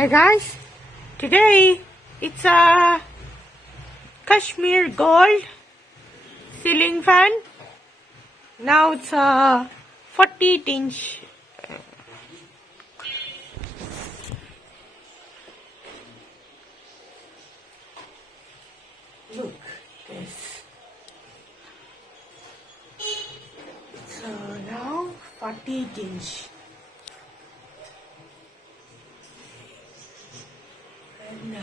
Hi guys, today it's a Kashmir Gold ceiling fan. Now it's a 40-inch. Look this. So now 40-inch. No.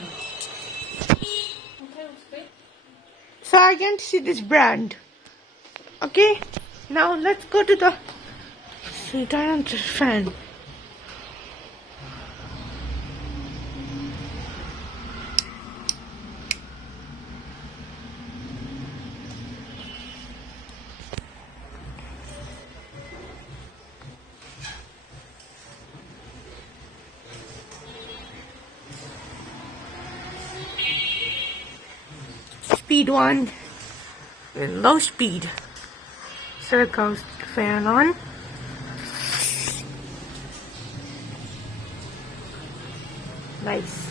So I can't see this brand. Okay, now let's go to the turn on the fan. Speed 1 with low speed. So it goes the fan on. Nice.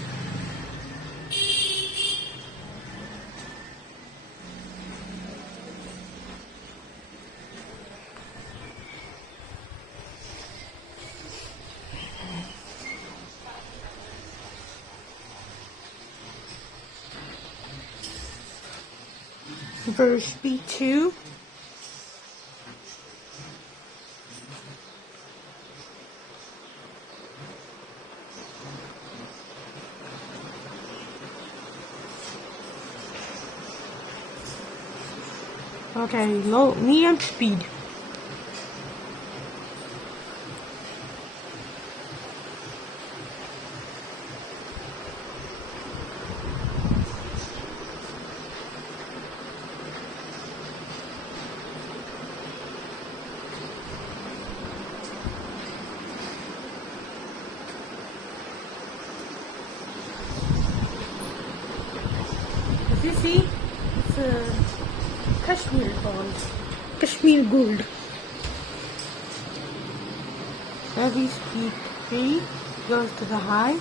For speed 2. Okay, medium speed. As you see, it's a Kashmir gold. Kashmir gold. Heavy speed 3 goes to the high.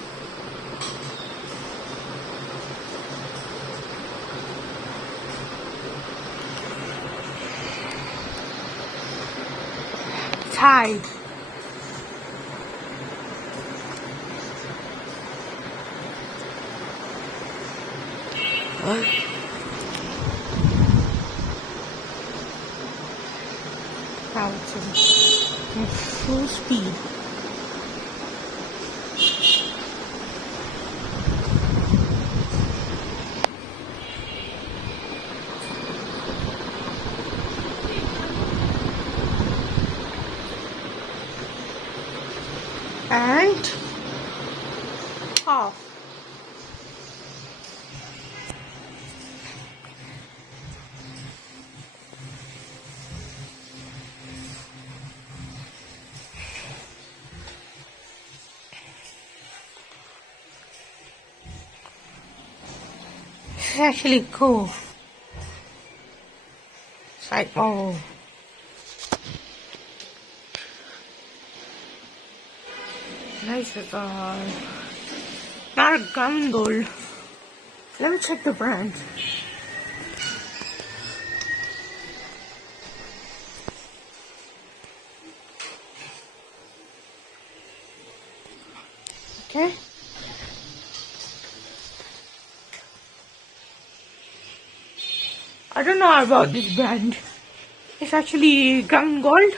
It's high. Now it's in full speed. And off. It's actually cool. It's like, oh. Nice, it's not a gum gold. Let me check the brand. Okay. I don't know about this brand. It's actually gum gold.